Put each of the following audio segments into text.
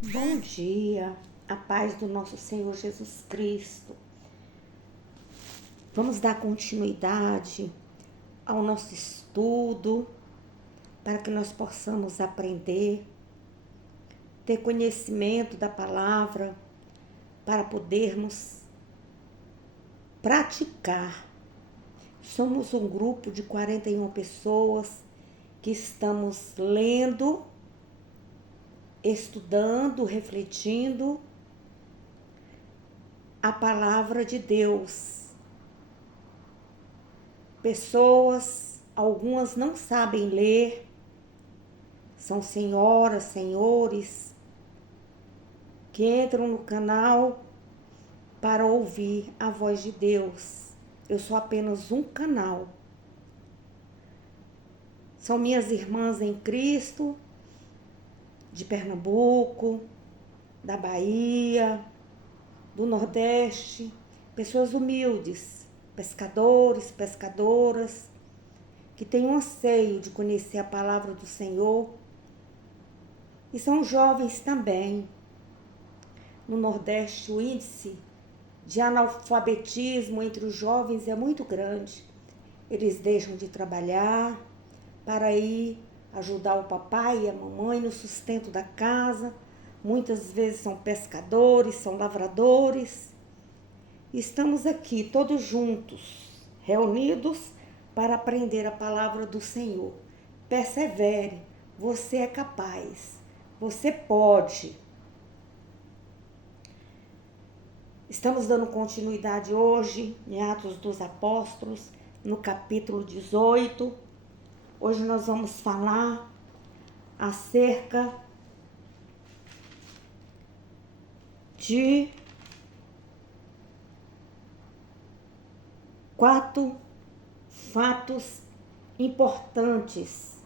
Bom dia, a paz do nosso Senhor Jesus Cristo. Vamos dar continuidade ao nosso estudo para que nós possamos aprender, ter conhecimento da palavra para podermos praticar. Somos um grupo de 41 pessoas que estamos lendo, estudando, refletindo a palavra de Deus. Pessoas, algumas não sabem ler, são senhoras, senhores, que entram no canal para ouvir a voz de Deus. Eu sou apenas um canal. São minhas irmãs em Cristo, de Pernambuco, da Bahia, do Nordeste, pessoas humildes, pescadores, pescadoras, que têm um anseio de conhecer a palavra do Senhor. E são jovens também. No Nordeste, o índice de analfabetismo entre os jovens é muito grande. Eles deixam de trabalhar para ir ajudar o papai e a mamãe no sustento da casa. Muitas vezes são pescadores, são lavradores. Estamos aqui todos juntos, reunidos para aprender a palavra do Senhor. Persevere, você é capaz, você pode. Estamos dando continuidade hoje em Atos dos Apóstolos, no capítulo 18. Hoje nós vamos falar acerca de 4 fatos importantes.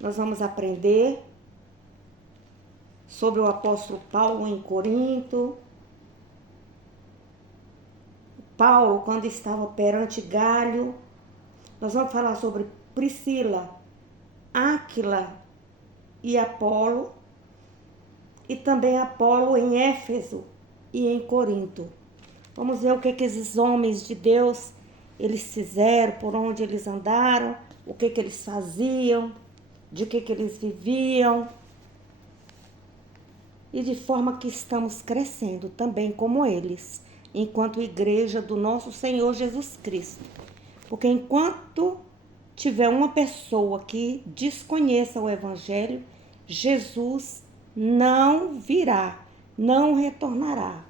Nós vamos aprender sobre o apóstolo Paulo em Corinto. Paulo, quando estava perante Galho. Nós vamos falar sobre Priscila, Áquila e Apolo. E também Apolo em Éfeso e em Corinto. Vamos ver o que esses homens de Deus, eles fizeram, por onde eles andaram, o que eles faziam, de que eles viviam. E de forma que estamos crescendo também como eles, enquanto igreja do nosso Senhor Jesus Cristo. Porque enquanto tiver uma pessoa que desconheça o Evangelho, Jesus não virá, não retornará.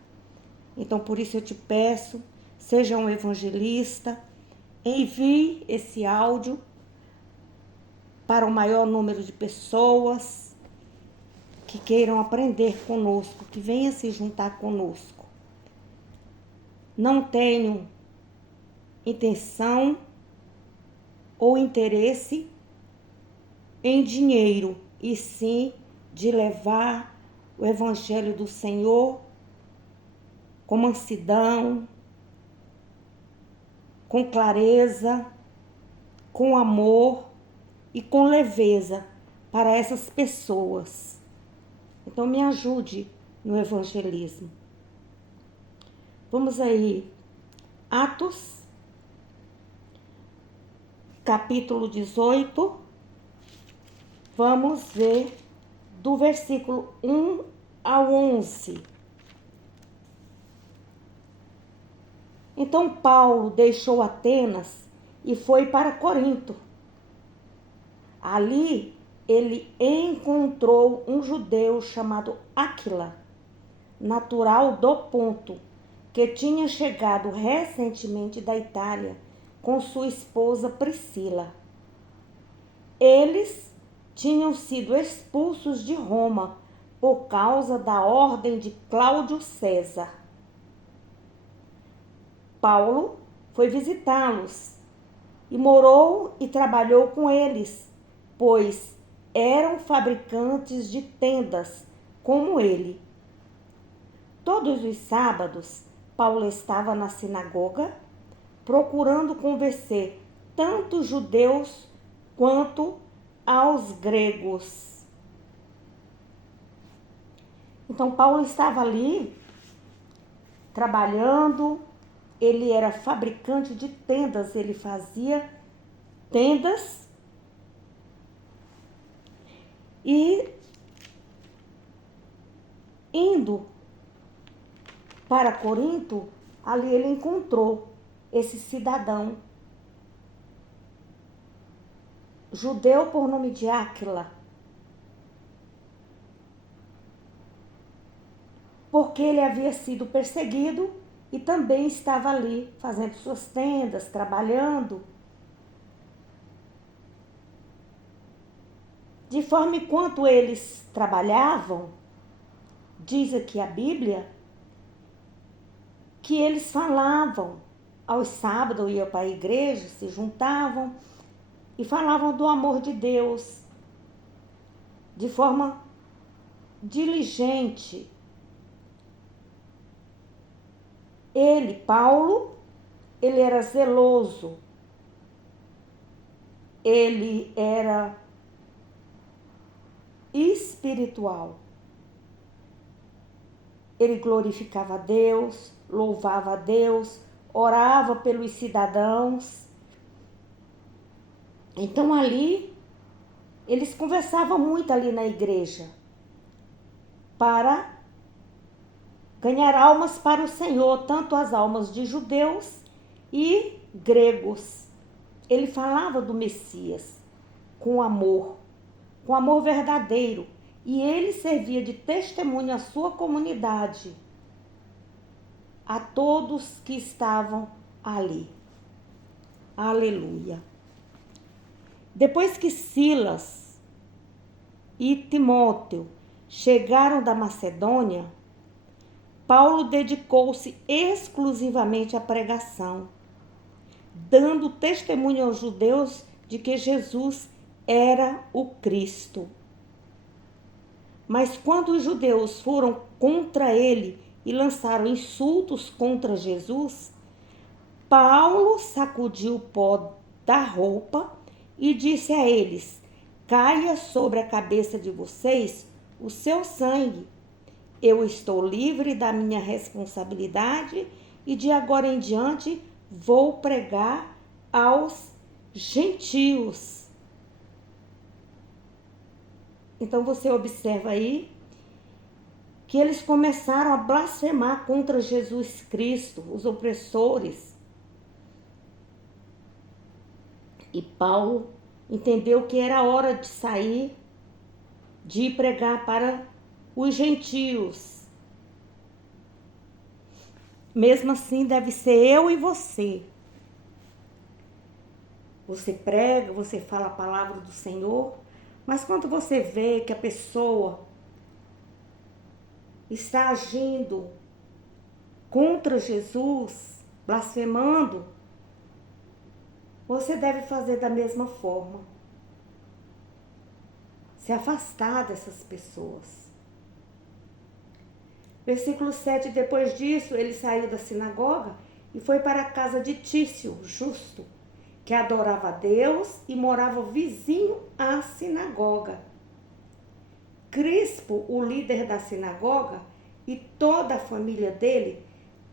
Então, por isso eu te peço, seja um evangelista, envie esse áudio para o maior número de pessoas que queiram aprender conosco, que venham se juntar conosco. Não tenho intenção ou interesse em dinheiro, e sim de levar o Evangelho do Senhor com mansidão, com clareza, com amor e com leveza para essas pessoas. Então me ajude no evangelismo. Vamos aí, Atos, capítulo 18, vamos ver do versículo 1 ao 11. Então Paulo deixou Atenas e foi para Corinto. Ali ele encontrou um judeu chamado Áquila, natural do Ponto, que tinha chegado recentemente da Itália com sua esposa Priscila. Eles tinham sido expulsos de Roma por causa da ordem de Cláudio César. Paulo foi visitá-los e morou e trabalhou com eles, pois eram fabricantes de tendas como ele. Todos os sábados, Paulo estava na sinagoga, procurando convencer tanto judeus quanto aos gregos. Então Paulo estava ali trabalhando, ele era fabricante de tendas, ele fazia tendas e indo para Corinto, ali ele encontrou esse cidadão judeu por nome de Áquila, porque ele havia sido perseguido e também estava ali fazendo suas tendas, trabalhando. De forma enquanto eles trabalhavam, diz aqui a Bíblia, que eles falavam aos sábados, iam para a igreja, se juntavam e falavam do amor de Deus de forma diligente. Ele, Paulo, ele era zeloso, ele era espiritual. Ele glorificava a Deus, louvava a Deus, orava pelos cidadãos. Então ali, eles conversavam muito ali na igreja para ganhar almas para o Senhor, tanto as almas de judeus e gregos. Ele falava do Messias com amor verdadeiro. E ele servia de testemunho à sua comunidade, a todos que estavam ali. Aleluia. Depois que Silas e Timóteo chegaram da Macedônia, Paulo dedicou-se exclusivamente à pregação, dando testemunho aos judeus de que Jesus era o Cristo. Mas quando os judeus foram contra ele e lançaram insultos contra Jesus, Paulo sacudiu o pó da roupa e disse a eles: caia sobre a cabeça de vocês o seu sangue. Eu estou livre da minha responsabilidade e de agora em diante vou pregar aos gentios. Então você observa aí que eles começaram a blasfemar contra Jesus Cristo, os opressores. E Paulo entendeu que era hora de sair, de ir pregar para os gentios. Mesmo assim, deve ser eu e você. Você prega, você fala a palavra do Senhor, mas quando você vê que a pessoa está agindo contra Jesus, blasfemando, você deve fazer da mesma forma. Se afastar dessas pessoas. Versículo 7, depois disso, ele saiu da sinagoga e foi para a casa de Tício, justo, que adorava a Deus e morava vizinho à sinagoga. Crispo, o líder da sinagoga, e toda a família dele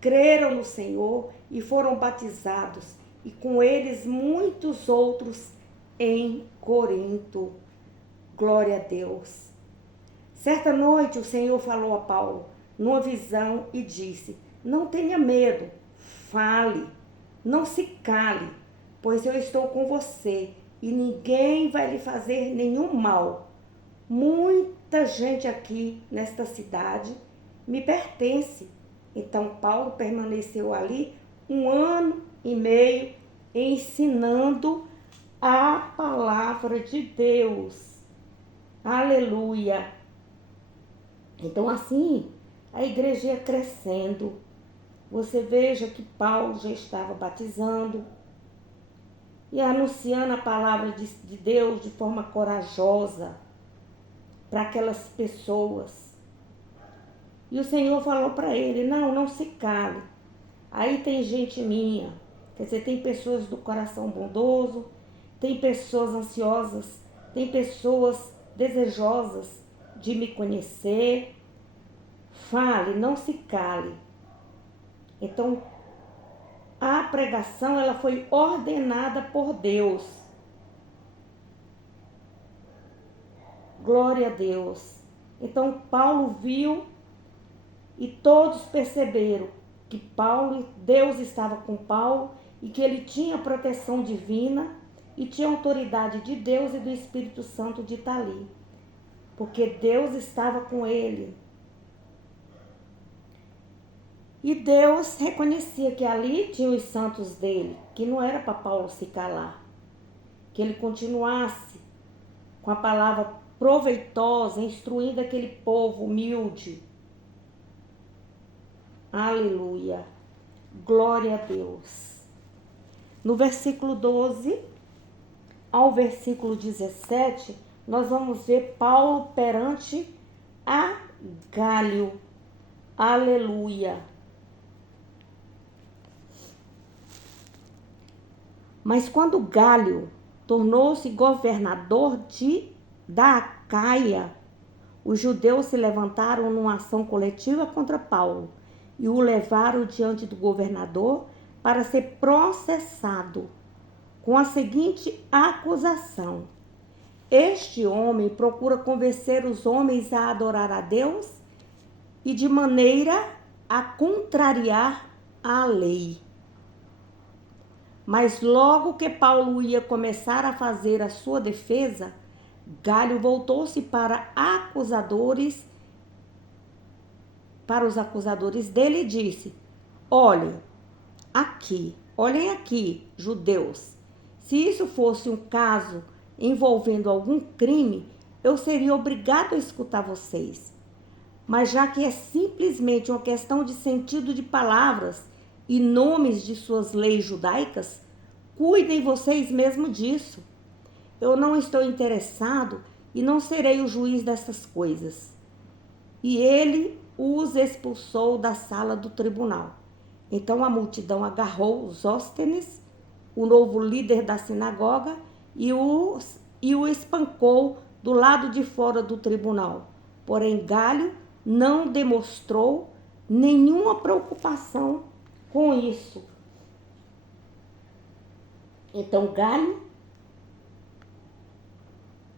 creram no Senhor e foram batizados, e com eles muitos outros em Corinto. Glória a Deus. Certa noite o Senhor falou a Paulo numa visão e disse: não tenha medo, fale, não se cale, pois eu estou com você e ninguém vai lhe fazer nenhum mal. Muita gente aqui nesta cidade me pertence. Então Paulo permaneceu ali 1 ano e meio ensinando a palavra de Deus. Aleluia! Então assim a igreja ia crescendo. Você veja que Paulo já estava batizando e anunciando a palavra de Deus de forma corajosa para aquelas pessoas. E o Senhor falou para ele: não se cale. Aí tem gente minha, quer dizer, tem pessoas do coração bondoso, tem pessoas ansiosas, tem pessoas desejosas de me conhecer, fale, não se cale. Então, a pregação ela foi ordenada por Deus. Glória a Deus. Então, Paulo viu e todos perceberam que Deus estava com Paulo e que ele tinha proteção divina e tinha autoridade de Deus e do Espírito Santo de estar ali. Porque Deus estava com ele. E Deus reconhecia que ali tinham os santos dele, que não era para Paulo se calar, que ele continuasse com a palavra proveitosa, instruindo aquele povo humilde. Aleluia, glória a Deus. No versículo 12 ao versículo 17, nós vamos ver Paulo perante a Gálio. Aleluia. Mas quando Gálio tornou-se governador da Acaia, os judeus se levantaram numa ação coletiva contra Paulo e o levaram diante do governador para ser processado com a seguinte acusação: este homem procura convencer os homens a adorar a Deus e de maneira a contrariar a lei. Mas logo que Paulo ia começar a fazer a sua defesa, Gálio voltou-se para os acusadores dele e disse: olhem aqui, judeus, se isso fosse um caso envolvendo algum crime, eu seria obrigado a escutar vocês. Mas já que é simplesmente uma questão de sentido de palavras e nomes de suas leis judaicas, cuidem vocês mesmo disso. Eu não estou interessado e não serei o juiz dessas coisas. E ele os expulsou da sala do tribunal. Então a multidão agarrou Sóstenes, o novo líder da sinagoga, e o espancou do lado de fora do tribunal. Porém, Gálio não demonstrou nenhuma preocupação com isso. Então, Gálio,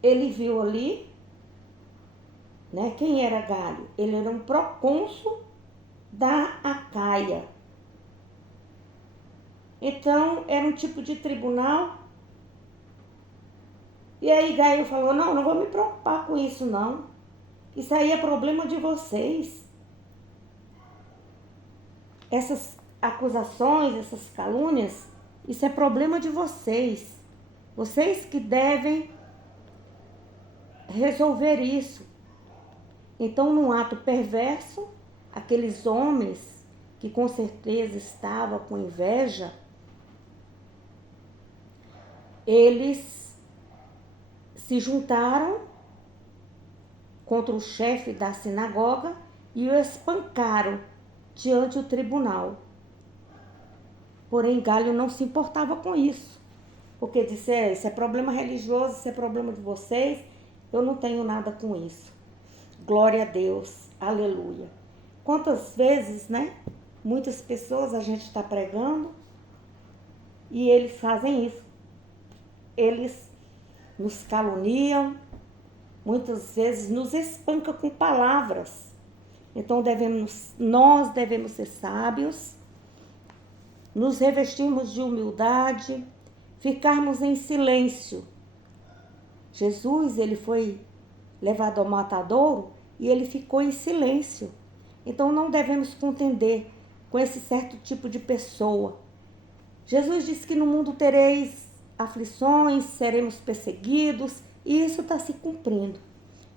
ele viu ali, né? Quem era Gálio? Ele era um procônsul da Acaia. Então, era um tipo de tribunal. E aí Gálio falou: não vou me preocupar com isso não. Isso aí é problema de vocês. Essas acusações, essas calúnias, isso é problema de vocês. Vocês que devem resolver isso. Então, num ato perverso, aqueles homens que com certeza estavam com inveja, eles se juntaram contra o chefe da sinagoga e o espancaram diante do tribunal. Porém, Gálio não se importava com isso, porque disse: isso é problema religioso, isso é problema de vocês, eu não tenho nada com isso. Glória a Deus, aleluia. Quantas vezes, né? Muitas pessoas a gente está pregando e eles fazem isso. Eles nos caluniam, muitas vezes nos espancam com palavras. Então nós devemos ser sábios, nos revestirmos de humildade, ficarmos em silêncio. Jesus, ele foi levado ao matadouro e ele ficou em silêncio. Então não devemos contender com esse certo tipo de pessoa. Jesus disse que no mundo tereis aflições, seremos perseguidos, e isso está se cumprindo.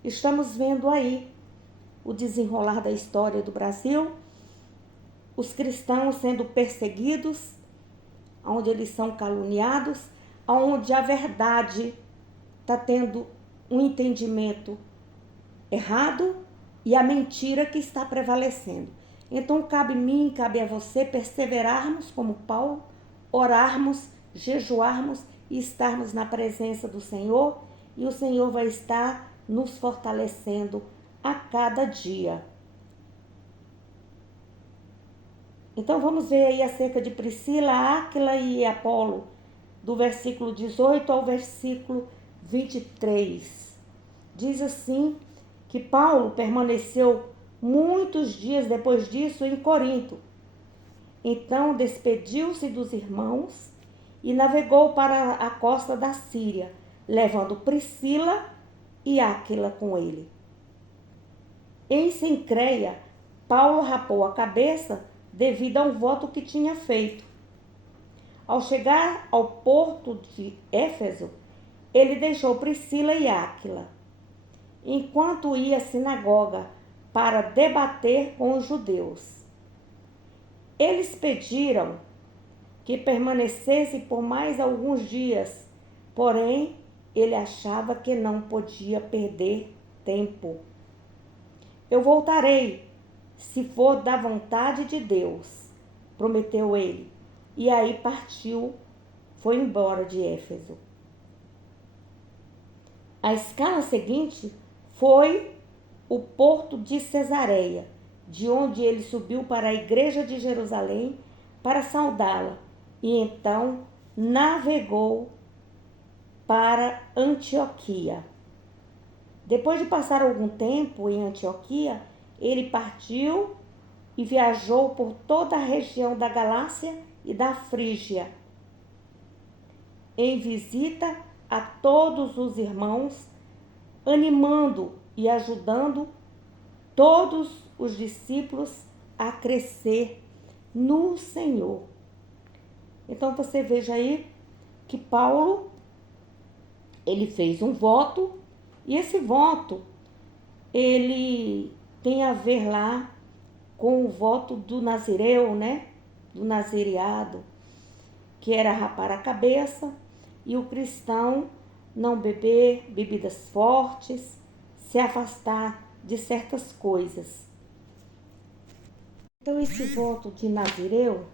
Estamos vendo aí o desenrolar da história do Brasil, os cristãos sendo perseguidos, onde eles são caluniados, onde a verdade está tendo um entendimento errado e a mentira que está prevalecendo. Então cabe a mim, cabe a você perseverarmos como Paulo, orarmos, jejuarmos e estarmos na presença do Senhor, e o Senhor vai estar nos fortalecendo a cada dia. Então vamos ver aí acerca de Priscila, Áquila e Apolo, do versículo 18 ao versículo 23. Diz assim que Paulo permaneceu muitos dias depois disso em Corinto. Então despediu-se dos irmãos e navegou para a costa da Síria, levando Priscila e Áquila com ele. Em Cencreia, Paulo rapou a cabeça devido a um voto que tinha feito. Ao chegar ao porto de Éfeso, ele deixou Priscila e Áquila, enquanto ia à sinagoga para debater com os judeus. Eles pediram que permanecesse por mais alguns dias, porém ele achava que não podia perder tempo. Eu voltarei, se for da vontade de Deus, prometeu ele. E aí partiu, foi embora de Éfeso. A escala seguinte foi o porto de Cesareia, de onde ele subiu para a igreja de Jerusalém para saudá-la, e então navegou para Antioquia. Depois de passar algum tempo em Antioquia, ele partiu e viajou por toda a região da Galácia e da Frígia, em visita a todos os irmãos, animando e ajudando todos os discípulos a crescer no Senhor. Então você veja aí que Paulo, ele fez um voto, e esse voto, ele tem a ver lá com o voto do nazireu, né? Do nazireado, que era rapar a cabeça, e o cristão não beber bebidas fortes, se afastar de certas coisas. Então esse voto de nazireu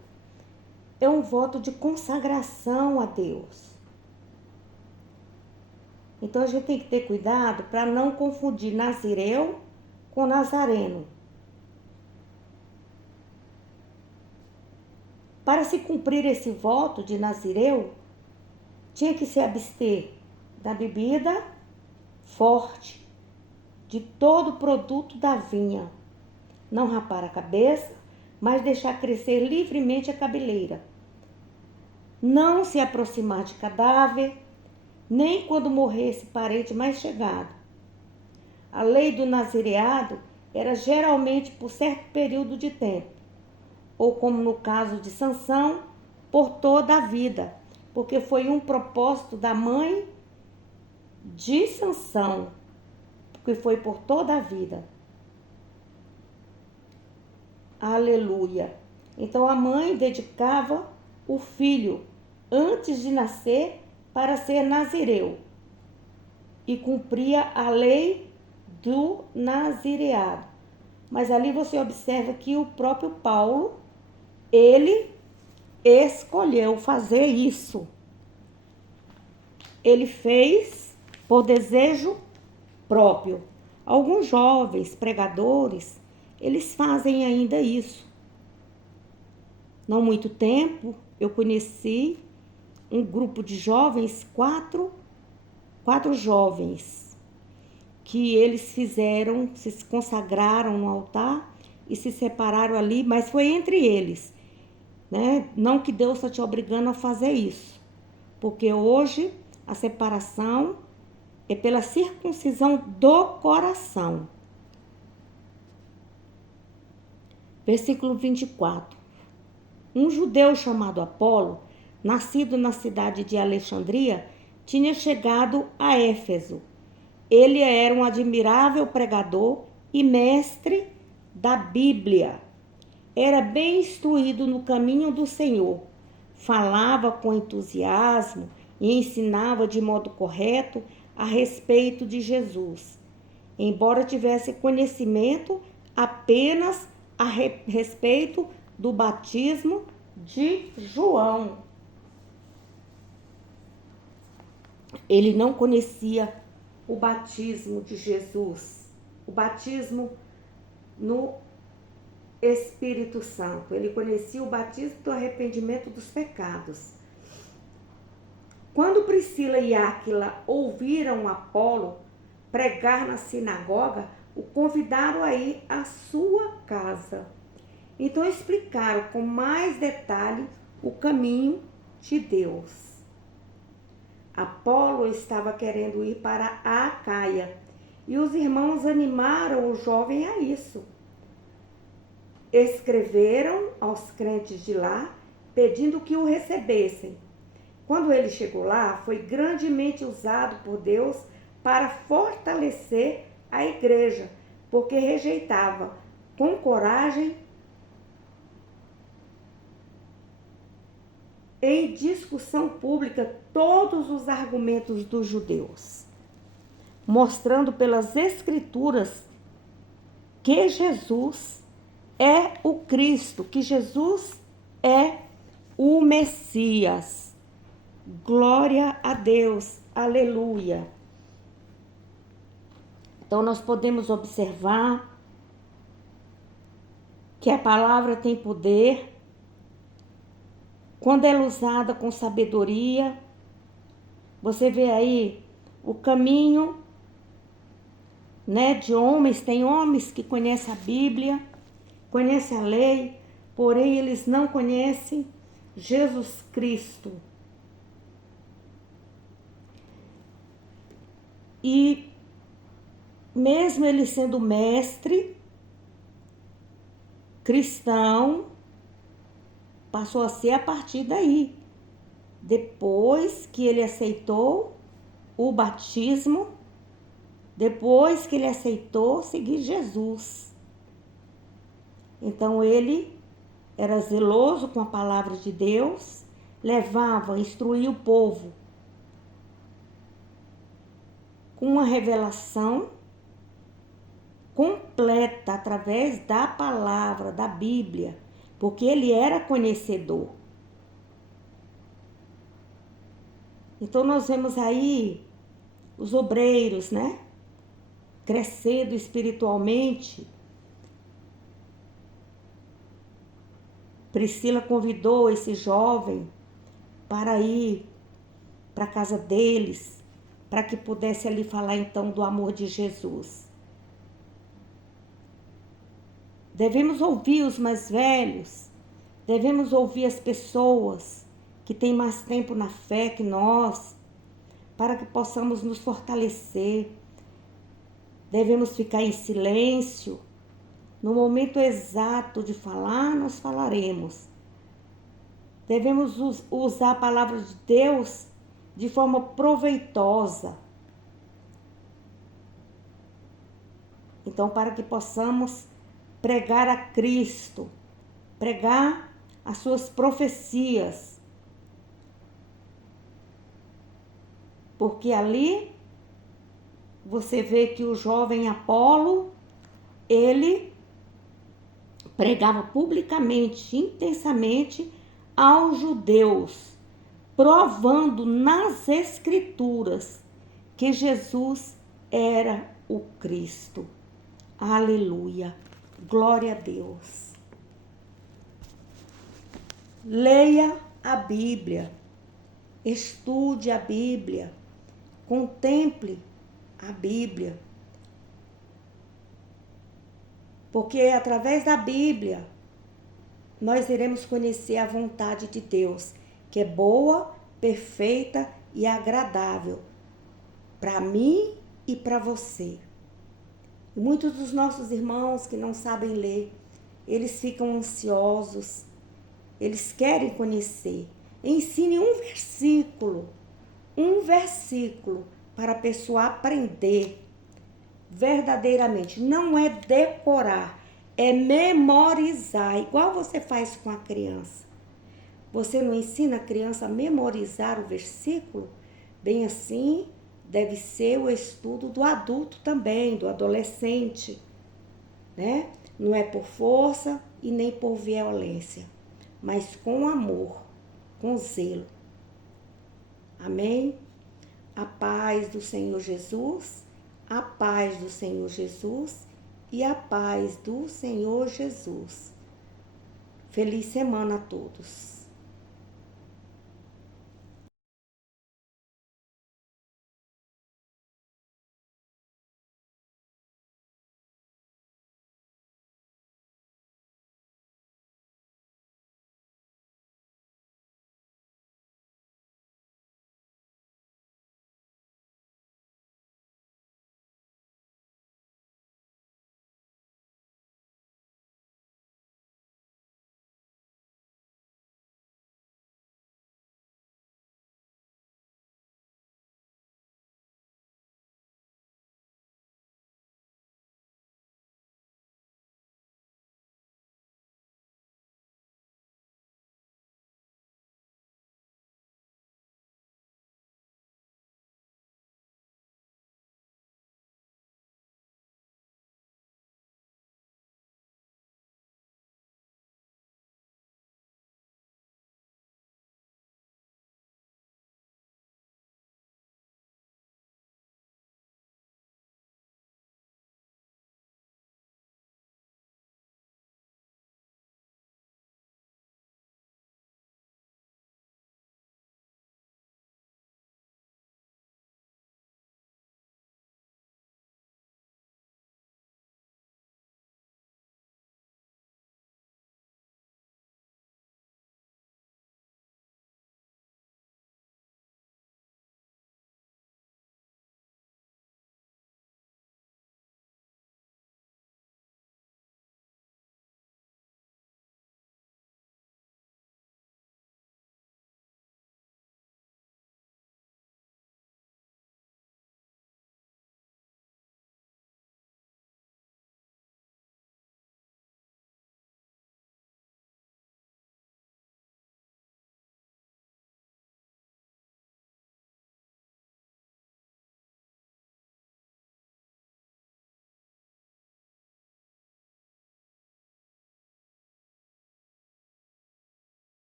é um voto de consagração a Deus. Então a gente tem que ter cuidado para não confundir nazireu com nazareno. Para se cumprir esse voto de nazireu, tinha que se abster da bebida forte, de todo produto da vinha, não rapar a cabeça, mas deixar crescer livremente a cabeleira, não se aproximar de cadáver, nem quando morresse parente mais chegado. A lei do nazireado era geralmente por certo período de tempo, ou como no caso de Sansão, por toda a vida, porque foi um propósito da mãe de Sansão, porque foi por toda a vida. Aleluia. Então a mãe dedicava o filho antes de nascer para ser nazireu e cumpria a lei do nazireado. Mas ali você observa que o próprio Paulo, ele escolheu fazer isso. Ele fez por desejo próprio. Alguns jovens pregadores, eles fazem ainda isso. Não muito tempo, eu conheci um grupo de jovens, quatro jovens, que eles fizeram, se consagraram no altar e se separaram ali, mas foi entre eles, né? Não que Deus está te obrigando a fazer isso, porque hoje a separação é pela circuncisão do coração. Versículo 24. Um judeu chamado Apolo, nascido na cidade de Alexandria, tinha chegado a Éfeso. Ele era um admirável pregador e mestre da Bíblia. Era bem instruído no caminho do Senhor. Falava com entusiasmo e ensinava de modo correto a respeito de Jesus, embora tivesse conhecimento apenas a respeito do batismo de João. Ele não conhecia o batismo de Jesus, o batismo no Espírito Santo. Ele conhecia o batismo do arrependimento dos pecados. Quando Priscila e Áquila ouviram Apolo pregar na sinagoga, o convidaram a ir à sua casa. Então explicaram com mais detalhe o caminho de Deus. Apolo estava querendo ir para a Acaia e os irmãos animaram o jovem a isso. Escreveram aos crentes de lá, pedindo que o recebessem. Quando ele chegou lá, foi grandemente usado por Deus para fortalecer a igreja, porque rejeitava com coragem em discussão pública todos os argumentos dos judeus, mostrando pelas Escrituras que Jesus é o Cristo, que Jesus é o Messias. Glória a Deus, aleluia. Então nós podemos observar que a palavra tem poder quando ela é usada com sabedoria. Você vê aí o caminho, né, de homens. Tem homens que conhecem a Bíblia, conhecem a lei, porém eles não conhecem Jesus Cristo. E mesmo ele sendo mestre cristão, passou a ser a partir daí, depois que ele aceitou o batismo, depois que ele aceitou seguir Jesus. Então ele era zeloso com a palavra de Deus, levava, instruía o povo com uma revelação completa através da palavra, da Bíblia, porque ele era conhecedor. Então nós vemos aí os obreiros, né, crescendo espiritualmente. Priscila convidou esse jovem para ir para a casa deles, para que pudesse ali falar então do amor de Jesus. Devemos ouvir os mais velhos, devemos ouvir as pessoas que têm mais tempo na fé que nós, para que possamos nos fortalecer. Devemos ficar em silêncio. No momento exato de falar, nós falaremos. Devemos usar a palavra de Deus de forma proveitosa. Então, para que possamos pregar a Cristo, pregar as suas profecias. Porque ali você vê que o jovem Apolo, ele pregava publicamente, intensamente aos judeus, provando nas Escrituras que Jesus era o Cristo. Aleluia. Glória a Deus. Leia a Bíblia. Estude a Bíblia. Contemple a Bíblia. Porque através da Bíblia nós iremos conhecer a vontade de Deus, que é boa, perfeita e agradável para mim e para você. E muitos dos nossos irmãos que não sabem ler, eles ficam ansiosos, eles querem conhecer. Ensine um versículo para a pessoa aprender verdadeiramente. Não é decorar, é memorizar, igual você faz com a criança. Você não ensina a criança a memorizar o versículo? Bem assim, deve ser o estudo do adulto também, do adolescente, né? Não é por força e nem por violência, mas com amor, com zelo. Amém? A paz do Senhor Jesus, a paz do Senhor Jesus e a paz do Senhor Jesus. Feliz semana a todos.